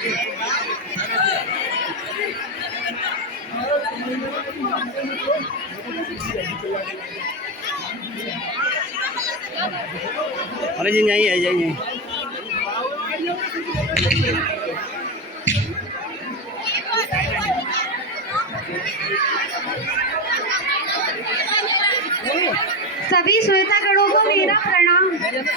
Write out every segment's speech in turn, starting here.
अरे जी नहीं है जी। सभी श्वेतागढ़ों को मेरा प्रणाम।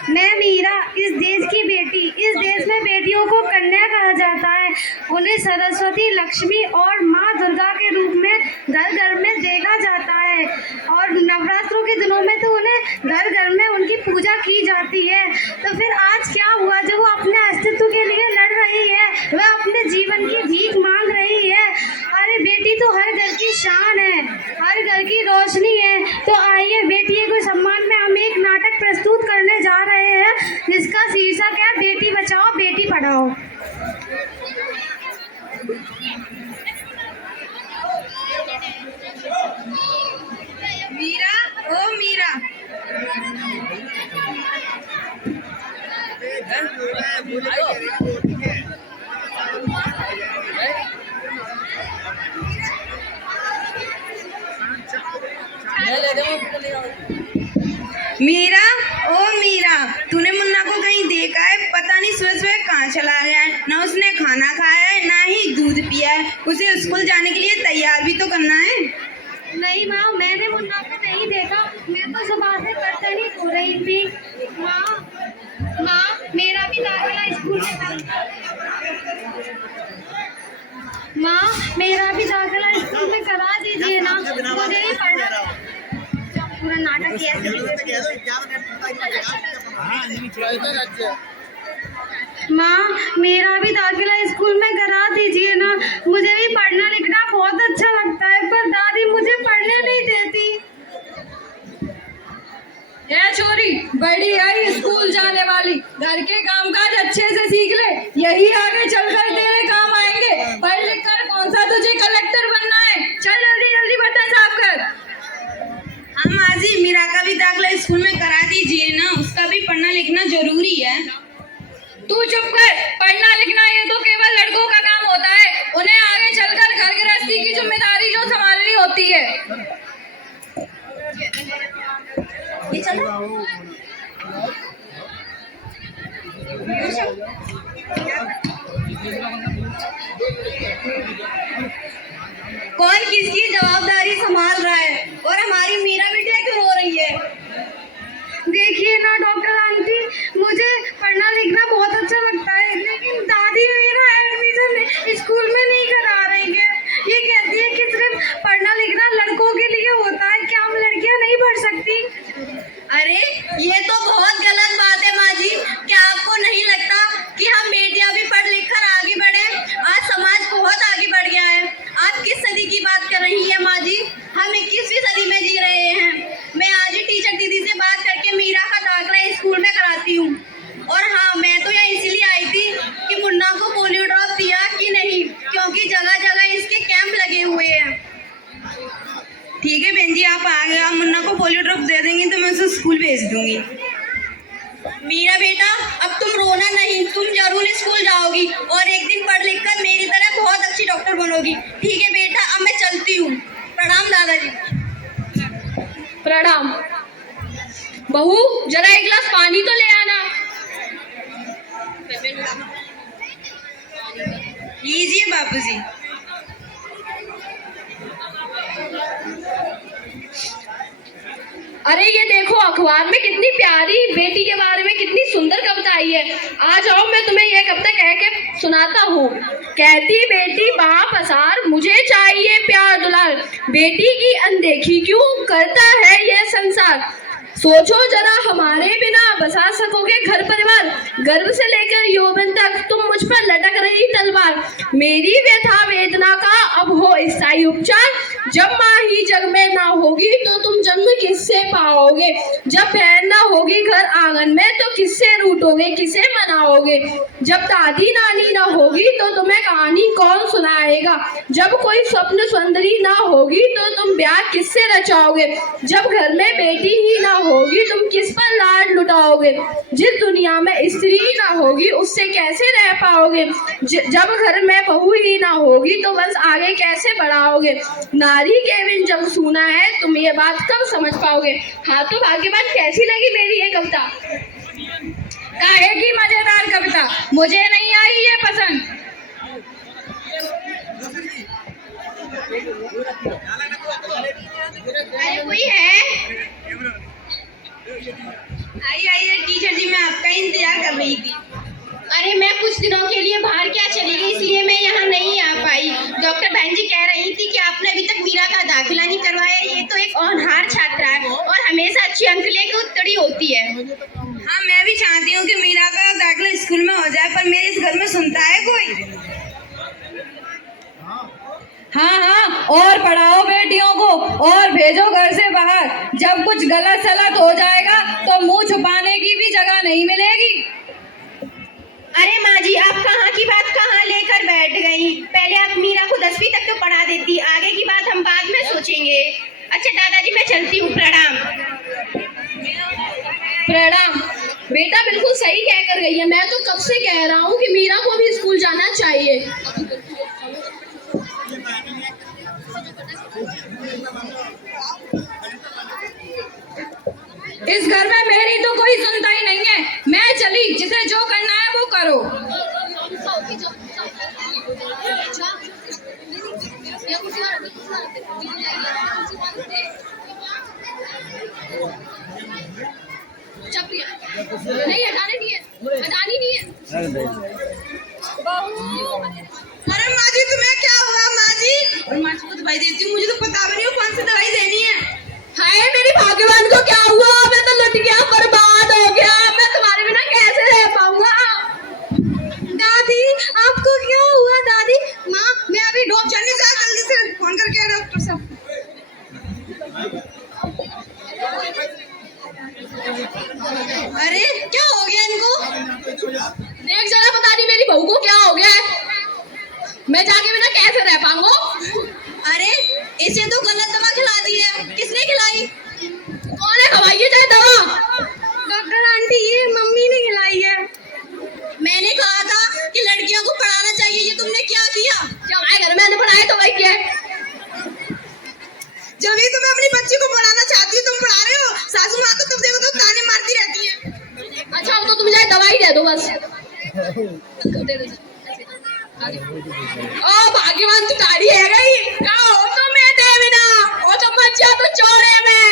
मैं मीरा, इस देश की बेटी। इस देश में बेटियों को कन्या कहा जाता है। उन्हें सरस्वती, लक्ष्मी और माँ दुर्गा के रूप में घर घर में देखा जाता है और नवरात्रों के दिनों में तो उन्हें घर घर में उनकी पूजा की जाती है। तो फिर आज क्या हुआ? जब वो अपने अस्तित्व के लिए लड़ रही है, वह अपने जीवन की भीख मांग रही है। अरे बेटी तो हर घर की शान है, हर घर की रोशनी है। तो आइए बेटियों को सम्मान में हम एक नाटक प्रस्तुत करने जा रहे हैं जिसका शीर्षक है बेटी बचाओ बेटी पढ़ाओ। मीरा, ओ मीरा, मीरा, ओ मीरा, तूने मुन्ना को कहीं देखा है? पता नहीं सुबह सुबह कहाँ चला गया है। ना उसने खाना खाया है, ना ही दूध पिया है। उसे स्कूल जाने के लिए तैयार भी तो करना है। नहीं माँ, मैंने मुन्ना को नहीं देखा। मैं तो सुबह से बर्तन ही धो रही थी। माँ, मेरा भी दाखिला स्कूल में करा दीजिए ना, मुझे ही पढ़ना। पूरा नाटक किया। माँ, मेरा भी दाखिला स्कूल में करा दीजिए ना, मुझे भी पढ़ना लिखना बहुत अच्छा लगता है, पर दादी मुझे पढ़ने नहीं देती। है छोरी, बड़ी आई स्कूल जाने वाली, घर के कामकाज अच्छे से सीख ले, यही आगे चलकर तेरे काम आएंगे। पढ़ लिख कर कौन सा तुझे कलेक्टर बनना है? चल जल्दी जल्दी बर्तन साफ कर। हाँ माँ जी, मीरा का भी दाखिला स्कूल में करा दीजिए ना, उसका भी पढ़ना लिखना जरूरी है। तू चुप कर। पढ़ना लिखना ये तो केवल लड़कों का काम होता है, उन्हें आगे चलकर घर गृहस्थी की जिम्मेदारी जो संभालनी होती है। ये चलो। कौन किसकी जवाबदारी संभाल रहा है और हमारी मीरा बिटिया क्यों रो रही है? देखिए ना डॉक्टर आंटी, मुझे पढ़ना लिखना बहुत अच्छा लगता है, लेकिन दादी मेरा एडमिशन स्कूल में नहीं करा रही है। ये कहती है कि सिर्फ पढ़ना लिखना लड़कों के लिए होता है, क्या हम लड़कियां नहीं पढ़ सकती? अरे ये तो बहुत गलत बात है माँ जी। क्या आपको नहीं लगता कि हम बेटियां भी पढ़ लिख कर आगे बढ़े? आज समाज बहुत आगे बढ़ गया है। आप किस सदी की बात कर रही है माँ जी? हम 21वीं सदी में जी रहे हैं। मैं आज ही टीचर दीदी से बात करके मीरा का दाखिला स्कूल में कराती हूँ। और हाँ, मैं तो यहाँ इसलिए आई थी कि मुन्ना को पोलियो ड्रॉप दिया कि नहीं, क्योंकि जगह जगह इसके कैंप लगे हुए हैं। ठीक है बहन जी, आप आ गए। आप मुन्ना को पोलियो ड्रॉप दे देंगी तो मैं उसे स्कूल भेज दूंगी। मीरा बेटा, अब तुम रोना नहीं, तुम जरूर स्कूल जाओगी और एक दिन पढ़ लिख कर मेरी तरह बहुत अच्छी डॉक्टर बनोगी। ठीक है बेटा, अब मैं चलती हूँ। प्रणाम दादाजी। प्रणाम। बहू, जरा एक गिलास पानी तो ले आना। लीजिए बापूजी। अरे ये देखो, अखबार में कितनी प्यारी बेटी के बारे में कितनी सुंदर कविता आई है। आ जाओ, मैं तुम्हें ये कविता कह के सुनाता हूँ। कहती बेटी बाप पसार, मुझे चाहिए प्यार दुलार, बेटी की अनदेखी क्यों करता है ये संसार। सोचो जरा, हमारे बिना बसा सकोगे घर परिवार, गर्भ से लेकर यौवन तक तुम मुझ पर लटक रही तलवार। मेरी व्यथा वेदना का अब हो स्थायी उपचार, जब माँ ही जग में ना होगी तो तुम जन्म किससे पाओगे। जब बहन ना होगी घर आंगन में तो किससे रूठोगे, किसे मनाओगे। जब दादी नानी ना होगी तो तुम्हें कहानी कौन सुनाएगा। जब कोई स्वप्न सुंदरी ना होगी तो तुम ब्याह किससे रचाओगे। जब घर में बेटी ही ना होगी तुम किस पर लाड लुटाओगे। जिस दुनिया में स्त्री ना होगी उससे कैसे रह पाओगे। जब घर में बहू ही ना होगी तो बस आगे कैसे बढ़ाओगे। नारी के बिन जब सुना है तुम ये बात कब समझ पाओगे। हाँ तो भाग्यवान, कैसी लगी मेरी ये कविता। काहे की मजेदार कविता, मुझे नहीं आई ये पसंद। अरे कोई है? आइए टीचर जी, मैं आपका इंतजार कर रही थी। अरे मैं कुछ दिनों के लिए बाहर क्या चली गई, इसलिए मैं यहाँ नहीं आ पाई। डॉक्टर बहन जी कह रही थी कि आपने अभी तक मीरा का दाखिला नहीं करवाया। ये तो एक होनहार छात्रा है और हमेशा अच्छे अंक लेके उत्तीर्ण होती है। हाँ, मैं भी चाहती हूँ कि मीरा का दाखिला स्कूल में हो जाए, पर मेरे इस घर में सुनता है कोई। हाँ, और पढ़ाओ बेटियों को और भेजो घर से बाहर। जब कुछ गलत सलत हो जाएगा तो मुंह छुपाने की भी जगह नहीं मिलेगी। अरे माँ जी, आप कहाँ की बात कहाँ लेकर बैठ गई। पहले आप मीरा को 10वीं तक तो पढ़ा देती, आगे की बात हम बाद में सोचेंगे। अच्छा दादाजी, मैं चलती हूँ, प्रणाम। प्रणाम। बेटा बिल्कुल सही कह कर गई है। मैं तो कब से कह रहा हूँ कि मीरा को भी स्कूल जाना चाहिए। इस घर में मेरी तो कोई सुनता ही नहीं है। मैं चली, जिसे जो करना है वो करो। नहीं, हटानी नहीं है। अरे माँ जी, तुम्हें क्या हुआ माँ जी? और माँ जी को दवाई देती हूँ, मुझे तो पता भी नहीं हो कौन सी दवाई देनी है। हाय मेरी भाग्यवान को क्या हुआ, मैं तो लुट गया, बर्बाद हो गया। मैं तुम्हारे बिना कैसे रह पाऊंगा। दादी, आपको क्या हुआ? दादी माँ, मैं अभी डॉक्टर नहीं जा, जल्दी से फोन करके डॉक्टर साहब। अरे क्या हो गया इनको? देख जरा, पता नहीं मेरी बहू को क्या हो गया है। मैं जाके बिना कैसे रह पाऊंगा। अरे इसे तो गलत दवा खिला दी है। किसने खिलाई? कौन है खवाई है चाहे दवा? डॉक्टर आंटी, ये मम्मी ने खिलाई है। मैंने कहा था कि लड़कियों को पढ़ाना चाहिए, ये तुमने क्या किया? क्या हमारे घर में मैंने पढ़ाया तो वही क्या है। जब भी तुम्हें अपनी बच्ची को पढ़ाना चाहती हो, तुम पढ़ा रहे हो। सासू माँ तो तुम देखो तो ताने मारती रहती है। अच्छा, अब तो तुम जाए दवाई दे दो बस। ओ भाग्यवान, तू गाड़ी है गई। क्या हो तो मैं दे बिना, ओ तो बच्चा तो चोरे में।